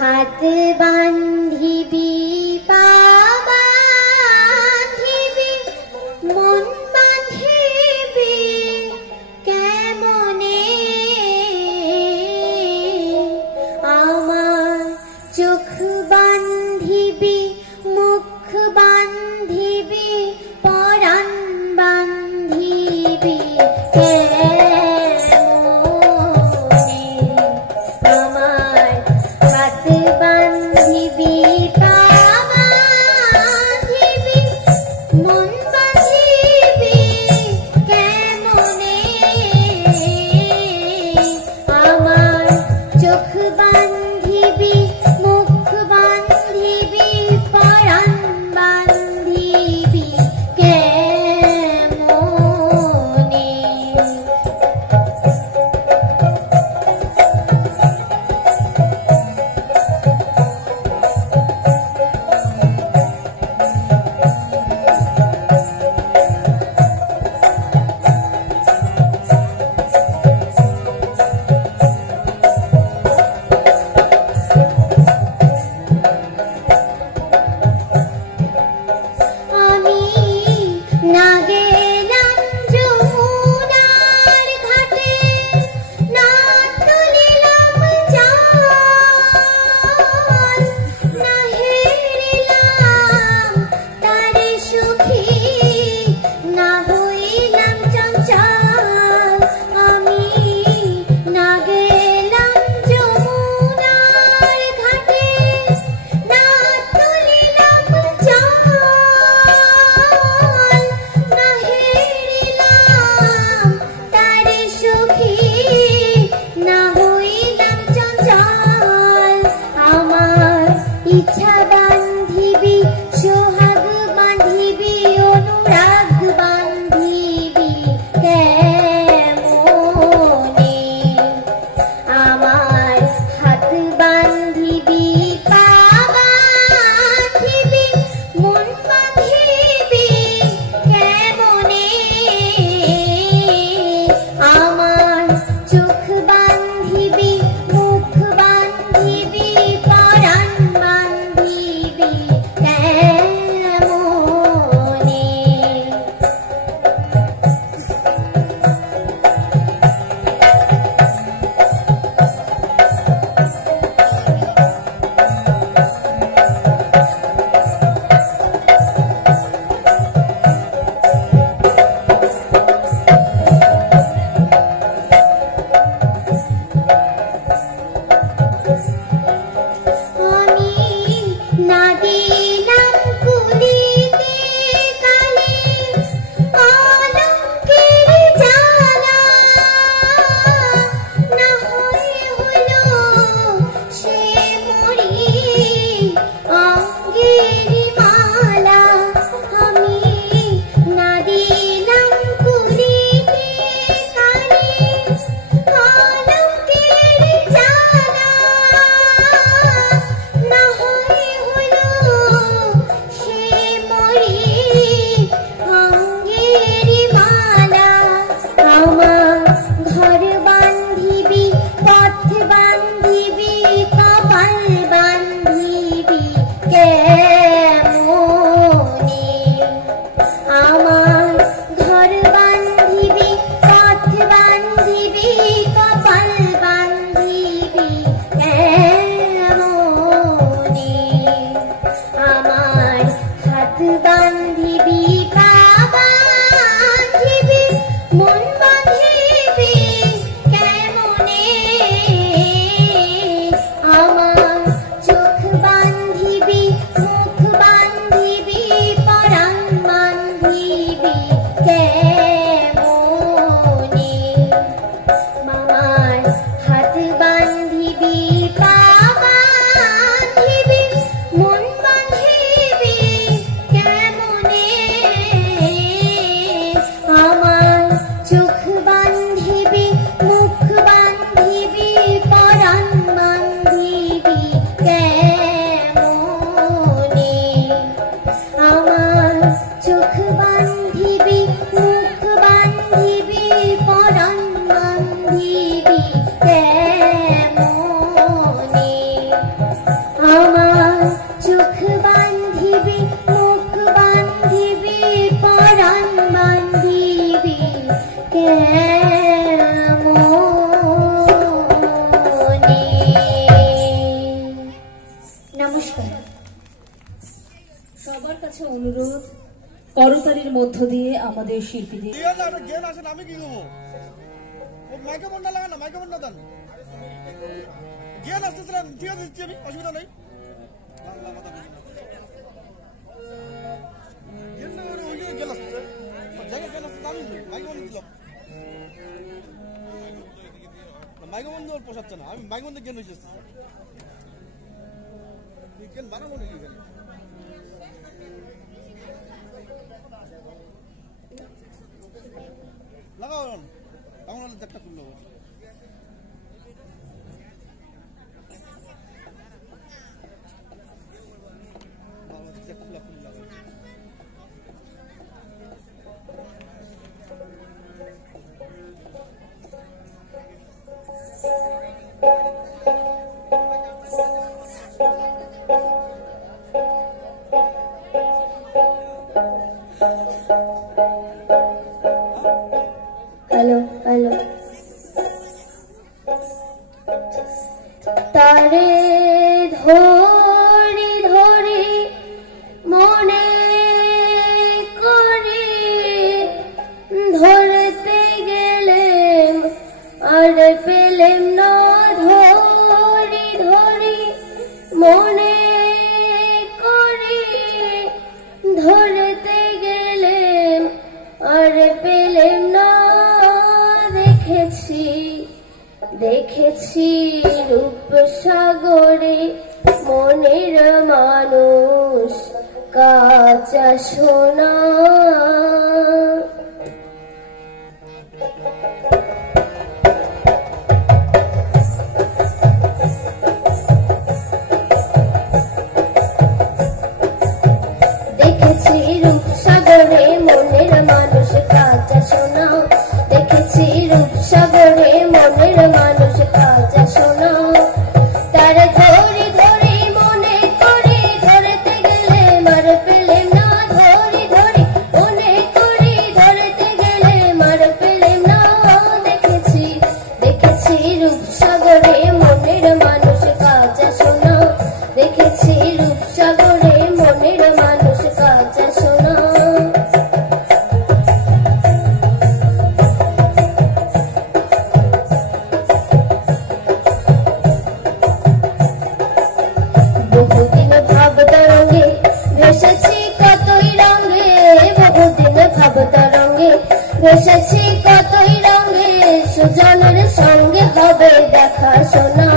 হাত বান্ধিবি পা বান্ধিবি মন বান্ধিবি কেমনে আমার চোখ বান্ধিবি মুখ বান্ধিবি পরাণ বান্ধিবি কেমনে আমার হাত করতালির মধ্য দিয়ে আমাদের শিল্পীদের আমি কি করবো মাইক্রোফোন না লাগান না মাইক্রোফোন না দেন জ্ঞান আসতেছিলাম ঠিক আছে দিচ্ছি আমি অসুবিধা নেই মাইক্রোফোন দেওয়ার পোষাচ্ছে না আমি মাইক্রোফোন দিয়ে জ্ঞান হয়েছে জ্ঞান বানাবো নাকি লাগাও আমার একটা খুললো হ্যালো হ্যালো তারে ধরে ধরে মনে করে ধরতে গেলেম আর পেলেম না ধরে ধরে মনে করে ধরতে গেলেম আর পেলেম না দেখেছি রূপসাগরে মনের মানুষ কাঁচা সোনা দেখেছি রূপসাগরে মনের মানুষ কাঁচা সোনা দেখেছি রূপসাগরে মনের মানুষ কাঁচা সোনা তার ধরে ধরে মনে করে ধরতে গেলে মার পেলে না ধরে ধরে মনে করে ধরতে গেলে মার পেলে না দেখেছি দেখেছি রূপসাগরে মনের মানুষ কাঁচা সোনা দেখেছি রূপসাগরে মনের মানুষ কাঁচা সোনা বহুদিন ভাব তরঙ্গে ভেসেছি কতই রঙে বহুদিন ভাব তরঙ্গে ভেসেছি কতই রঙে সুজনের সঙ্গে হবে দেখা শোনা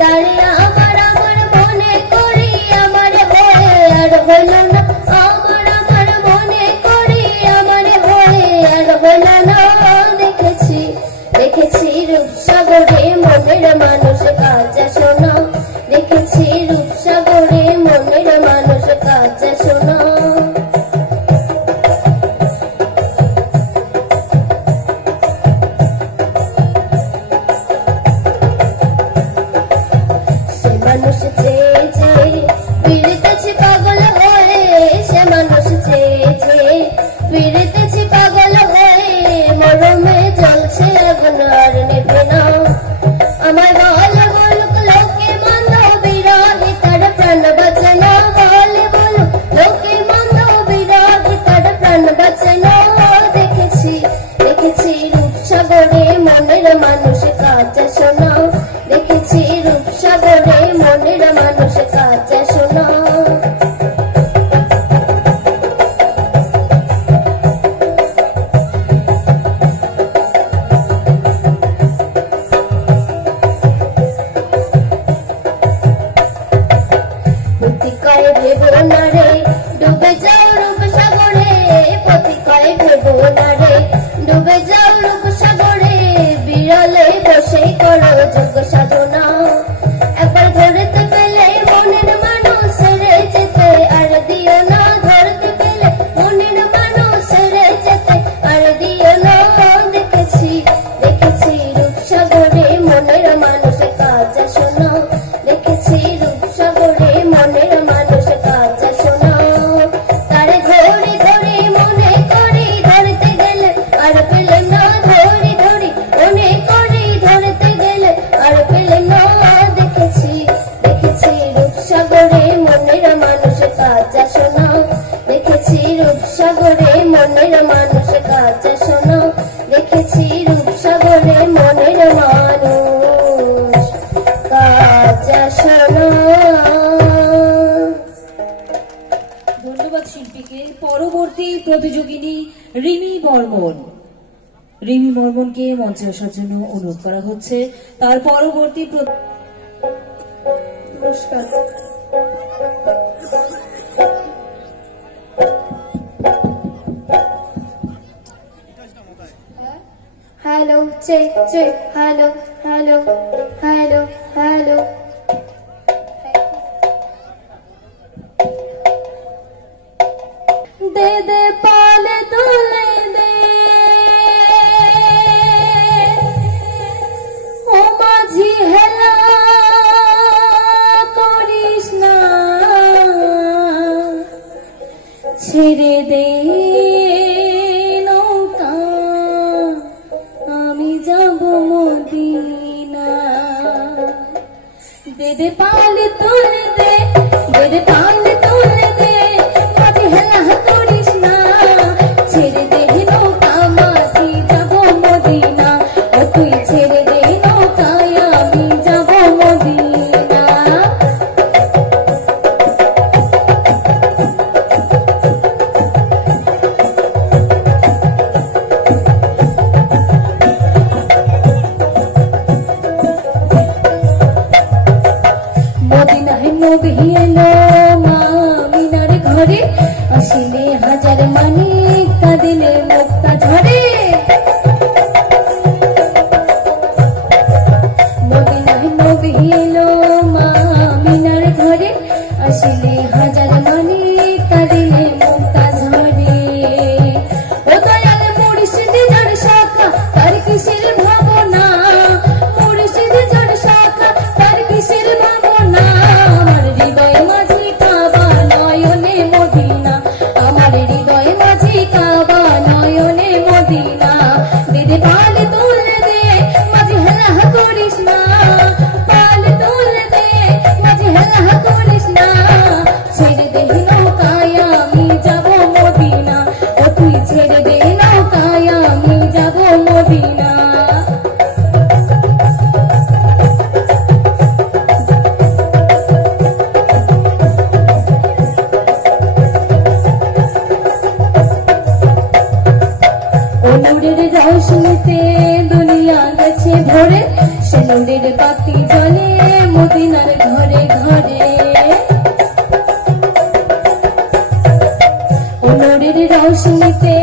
তারে আমার আমার মনে করি আমার হয়ে আর হইল না আমার আমার মনে করি আমার হয়ে আর হইল না দেখেছি দেখেছি রূপসাগরে মনের মানুষ কাঁচা সোনা দেখেছি রূপসাগরে মনের মানুষ কাঁচা সোনা সে মানুষ চেয়ে চেয়ে ফিরতেছি পাগল হয়ে সে মানুষ চেয়ে চেয়ে ফিরতেছি পাগল হয়ে মরমে জ্বলছে আগুন আর নেবে না আমার বলে বলুক লোকে মন্দ বিরোধী তার প্রাণ বাঁচে না বলে বলুক লোকে মন্দ বিরোধী তার প্রাণ বাঁচে না দেখেছি দেখেছি রূপসাগরে মনের মানুষ কাঁচা সোনা দেখেছি রূপসাগরে মনের মানুষ কাঁচা সোনা পতিকায় ভেবো না রে ডুবে যাও রূপসাগরে পতিকায় ভেবো না রে ডুবে যাও রূপসাগরে বিরলে বসে করো যোগ সাধনা একবার ধরতে পেলে মনের মানুষ রে যেতে আর দিও না ধরতে পেলে মনের মানুষ রে যেতে আর দিও না দেখেছি দেখেছি রূপসাগরে মনের মানুষ কাঁচা সোনা দেখেছি রূপসাগরে মনের মানুষ কাঁচা সোনা তারে ধরে ধরে মনে করে ধরতে গেলে আর পেলে না ধরে ধরে মনে করে ধরতে গেলে আর পেলে প্রতিযোগিনী রিমি বর্মন। রিমি বর্মনকে মঞ্চে আসার জন্য অনুরোধ করা হচ্ছে। তার পরবর্তী নমস্কার। Hello check check, hello hello hello hello. দে দে পালে তুলে দে ও মাঝি, হেলা করিস না, ছেড়ে দে নৌকা, আমি যাব মদিনা। দে দে পালে তুলে দে, দে দে পালে তুলে দে, মাঝি হেলা করিস না, ছেড়ে দে নৌকা, মাঝি যাব মদিনা। ও তুই ছেড়ে দে নৌকায়, আমি যাব মদিনা। মদিনায় নবী এলো মা মিনার ঘরে, আসিলে হাজার মানিক, কাঁদিলে মুক্তা ঝরে। মদিনায় নবী এলো মা মিনার ঘরে, আসিলে হাজার মানিক, কাঁদিলে মুক্তা ঝরে। ও দয়াল মুর্শিদ যার শাখা, তার কিসের ভাবনা, মুর্শিদ যার শাখা, তার কিসের ভাবনা। আমার হৃদয় মাঝি কাবা, নয়নে মদিনা, আমার হৃদয় মাঝি কাবা, নয়নে মদিনা। দে দে পাল তুলে দে, মাঝি হেলা করিস না, পাল তুলে দে, মাঝি হেলা করিস না, ছেড়ে দে নৌকায়, আমি যাব মদিনা। ও তুই ছেড়ে দে নৌকায়, আমি যাব মদিনা। ও নূরের রৌশনীতে দুনিয়া গেছে ভরে, সে নূরের বাতি জ্বলে মদিনার ঘরে ঘরে। ও নূরের রৌশনীতে